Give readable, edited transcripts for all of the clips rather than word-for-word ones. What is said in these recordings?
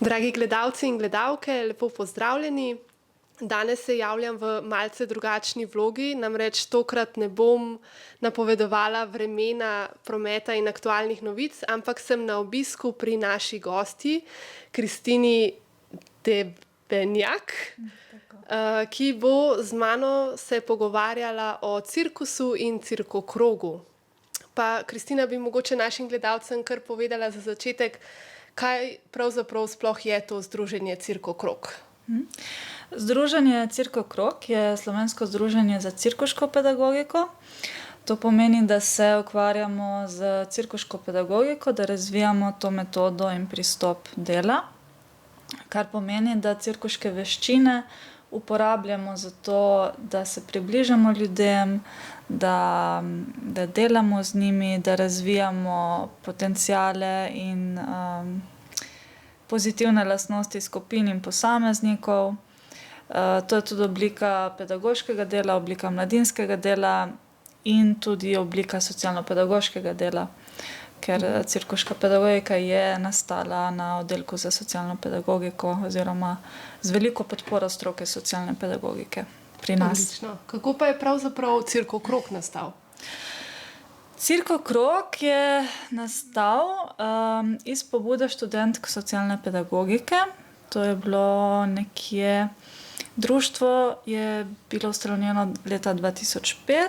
Dragi gledalci in gledalke, lepo pozdravljeni. Danes se javljam v malce drugačni vlogi, namreč tokrat ne bom napovedovala vremena, prometa in aktualnih novic, ampak sem na obisku pri naši gosti, Kristini Debenjak, ki bo z mano se pogovarjala o cirkusu in cirkokrogu. Pa Kristina bi mogoče našim gledalcem kar povedala za začetek, kaj pravzaprav sploh je to združenje Cirkokrog. Združenje Cirkokrog je slovensko združenje za cirkuško pedagogiko. To pomeni, da se ukvarjamo z cirkuško pedagogiko, da razvijamo to metodo in pristop dela, kar pomeni, da cirkuške veščine uporabljamo za to, da se približamo ljudem, da delamo z njimi, da razvijamo potenciale in pozitivne lastnosti skupin in posameznikov. To je tudi oblika pedagoškega dela, oblika mladinskega dela in tudi oblika socialno-pedagoškega dela, ker cirkuška pedagogika je nastala na oddelku za socialno pedagogiko oziroma z veliko podporo stroke socialne pedagogike pri nas. Odlično. Kako pa je pravzaprav Cirkokrog nastal? Cirkokrog je nastal iz pobude študentk socialne pedagogike. To je bilo nekje, društvo je bilo ustanovljeno leta 2005.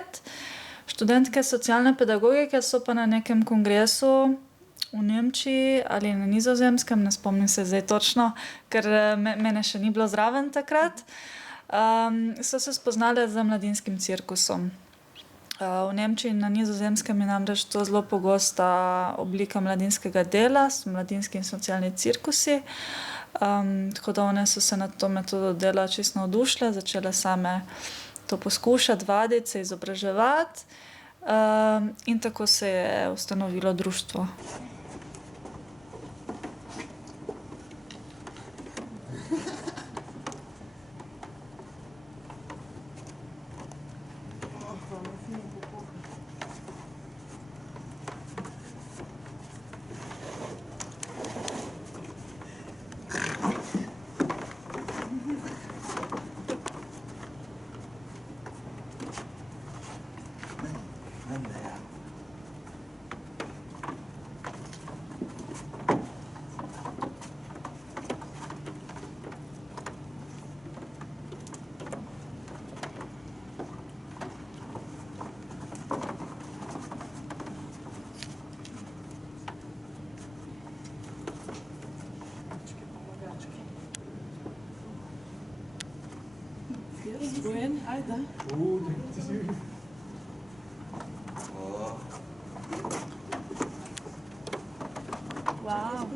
Študentke socialne pedagogike so pa na nekem kongresu v Nemčiji ali na Nizozemskem, ne spomnim se zdaj točno, ker mene še ni bilo zraven takrat, so se spoznale z mladinskim cirkusom. V Nemčiji in na Nizozemskem je namreč to zelo pogosta oblika mladinskega dela, mladinski in socialni cirkusi. Tako da one so se na to metodo dela čisto navdušile, začele same to poskušati, vaditi, se izobraževati, in tako se je ustanovilo društvo. Wow.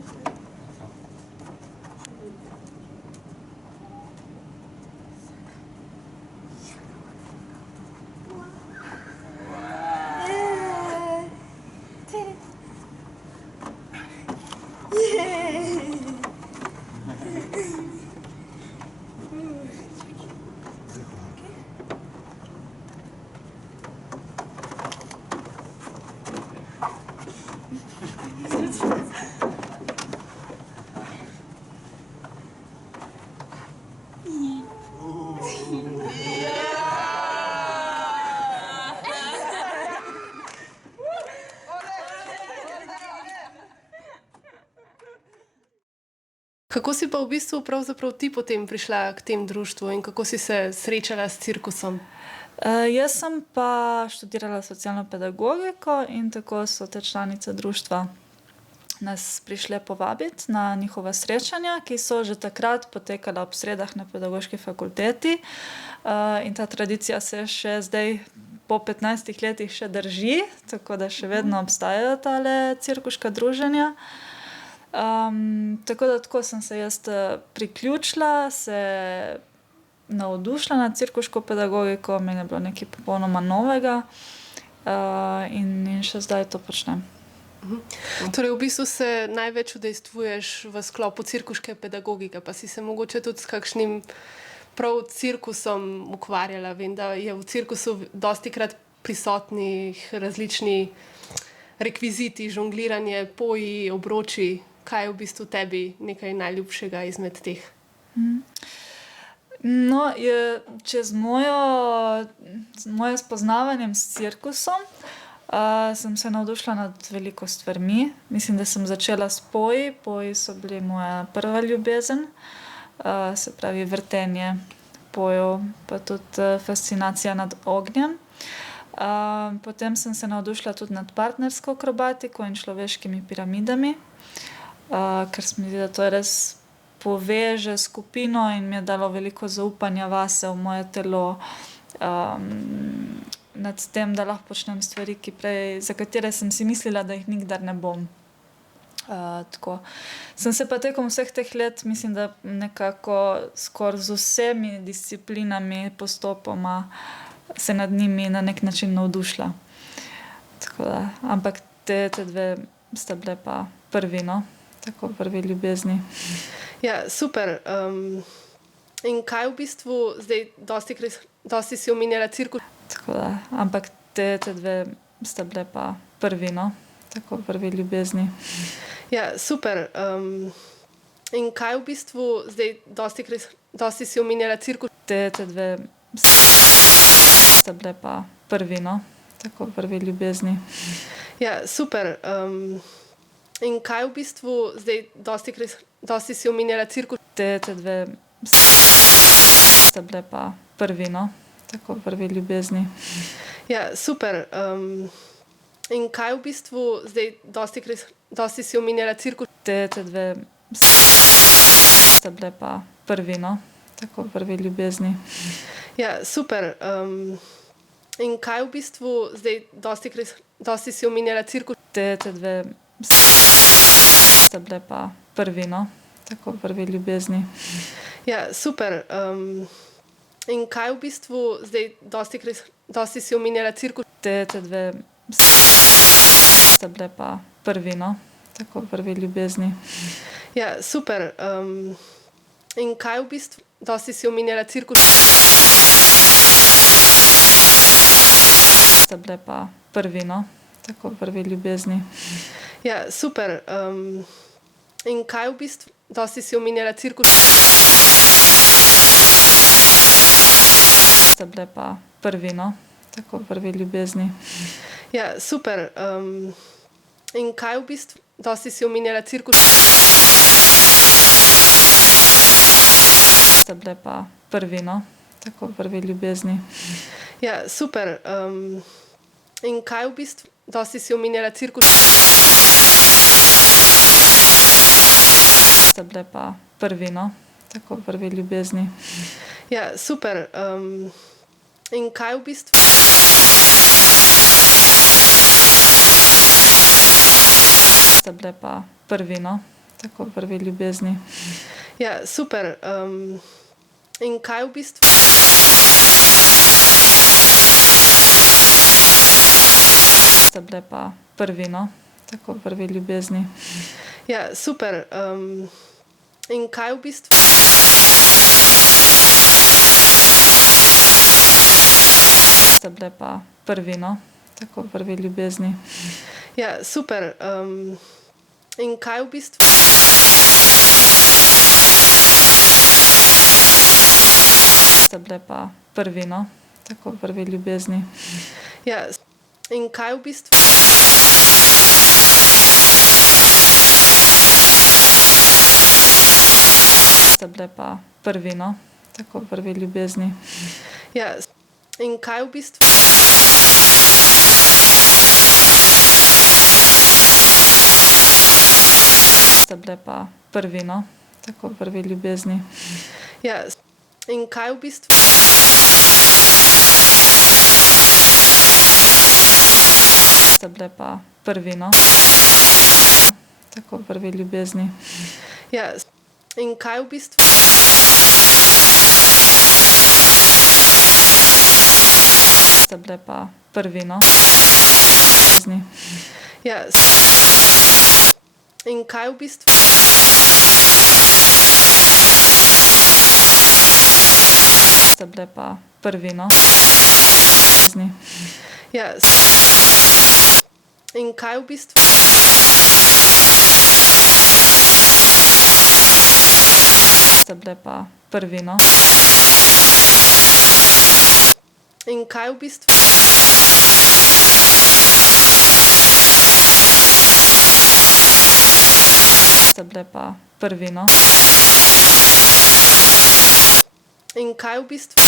Kako si pa v bistvu pravzaprav ti potem prišla k tem društvu in kako si se srečala s cirkusom? Jaz sem pa študirala socialno pedagogiko in tako so te članice društva nas prišle povabiti na njihova srečanja, ki so že takrat potekala ob sredah na pedagoški fakulteti. In ta tradicija se še zdaj po 15 letih še drži, tako da še vedno obstajajo tale cirkuška druženja. Tako sem se jaz priključila, se navdušila nad cirkuško pedagogiko, meni je bilo nekaj popolnoma novega, in še zdaj to počnem. Torej v bistvu se največ udejstvuješ v sklopu cirkuške pedagogike, pa si se mogoče tudi s kakšnim prav cirkusom ukvarjala. Vem, da je v cirkusu dostikrat prisotnih različni rekviziti, žongliranje, poji, obroči. kaj je v bistvu tebi nekaj najljubšega izmed teh? No, čez moje spoznavanjem s cirkusom sem se navdušila nad veliko stvarmi. Mislim, da sem začela s poji. Poji so bili moja prva ljubezen. Se pravi vrtenje pojev, pa tudi fascinacija nad ognjem. Potem sem se navdušila tudi nad partnersko akrobatiko in človeškimi piramidami, ker se mi zdi, da to res poveže skupino in mi je dalo veliko zaupanja vase, v moje telo, nad tem, da lahko počnem stvari, za katere sem si mislila, da jih nikdar ne bom. Tako. Sem se pa tekom vseh teh let, mislim, da nekako skoraj z vsemi disciplinami postopoma se nad njimi na nek način navdušila. Tako da, ampak te dve sta bile pa prvi, no? Tako prvi ljubezni. Ja, super. In kaj v bistvu zdaj dosti si omenjala cirkus? Tako da, ampak te dve sta bile pa prvi, no? Tako prvi ljubezni. Ja, super. In kaj v bistvu zdaj dosti si omenjala cirkus? Te dve sta bile pa prvi, no? Tako prvi ljubezni. Ja, super. In kaj v bistvu zdaj dosti si omenjala cirkus? Te dve sta bile pa prvi, no? Tako prvi ljubezni. Ja, super. In kaj v bistvu zdaj dosti si omenjala cirkus? Te dve sta bile pa prvi, no? Tako prvi ljubezni. Ja, super. In kaj v bistvu zdaj dosti si omenjala cirkus? Te dve sta bile pa prvi, no? Tako prvi ljubezni. Ja, super. In kaj v bistvu zdaj dosti si omenjala cirkus? Te dve sta bile pa prvi, no? Tako prvi ljubezni. Ja, super. In kaj v bistvu dosti si omenjala cirkus? Sta bile pa prvi, no? Tako prvi ljubezni. Ja, super. In kaj v bistvu dosti si omenjala cirkus? Sta bile pa prvi, no? Tako prvi ljubezni. Ja, super. In kaj v bistvu dosti si omenjala cirkus? Sta bile pa prvi, no? Tako prvi ljubezni. Ja, super. In kaj v bistvu dosti si omenjala cirkus? Sta bile pa prvi, no? Tako prvi ljubezni. Ja, super. In kaj v bistvu sta bile pa prvi, no? Tako prvi ljubezni. Ja, super. In kaj v bistvu Sta bile pa prvi, no? Tako prvi ljubezni. Ja, super. In kaj v bistvu Sta bile pa prvi, no? Tako prvi ljubezni. Ja, super. In kaj v bistvu Sta bile pa prvi, no? Tako prvi ljubezni. Ja, in kaj v bistvu Sta bile pa prvi, no? Tako prvi ljubezni. Ja, in kaj v bistvu Sta bile pa prvi, no? Tako prvi ljubezni. Ja, in kaj v bistvu Sta bile pa prvi, no? Tako prvi ljubezni. Ja, in kaj v bistvu Sta bile pa prvi, no? Ja, in kaj v bistvu Sta bile pa prvi, no? Ja, in kaj v bistvu Sta bile pa prvi, no. In kaj v bistvu Sta bile pa prvi, no. in kaj v bistvu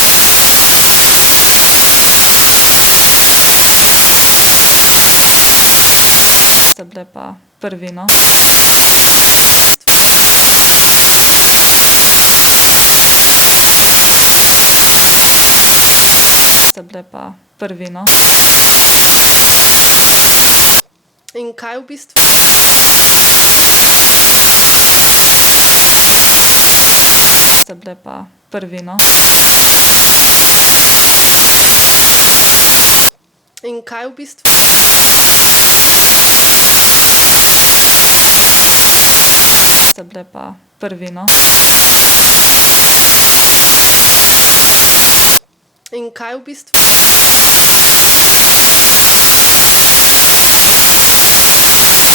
Sta bile pa prvi, no. Sta bile pa prvi, no. in kaj v bistvu Sta bile pa prvi, no. in kaj v bistvu Sta bile pa prvi, no. in kaj v bistvu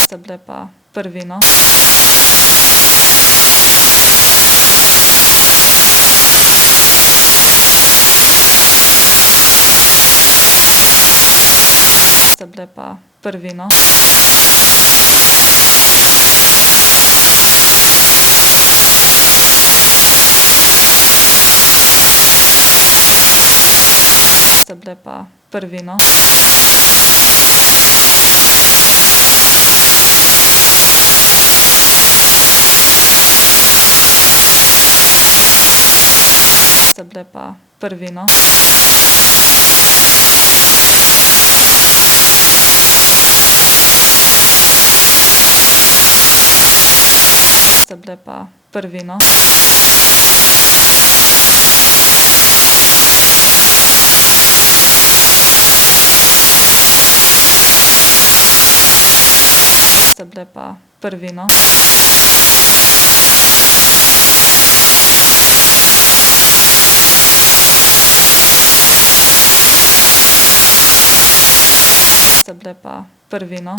Sta bile pa prvi, no. Sta bile pa prvi, no. Sta bile pa prvi, no. Sta bile pa prvi, no. Sta bile pa prvi, no. Sta bile pa prvi, no. Sta bile pa prvi, no.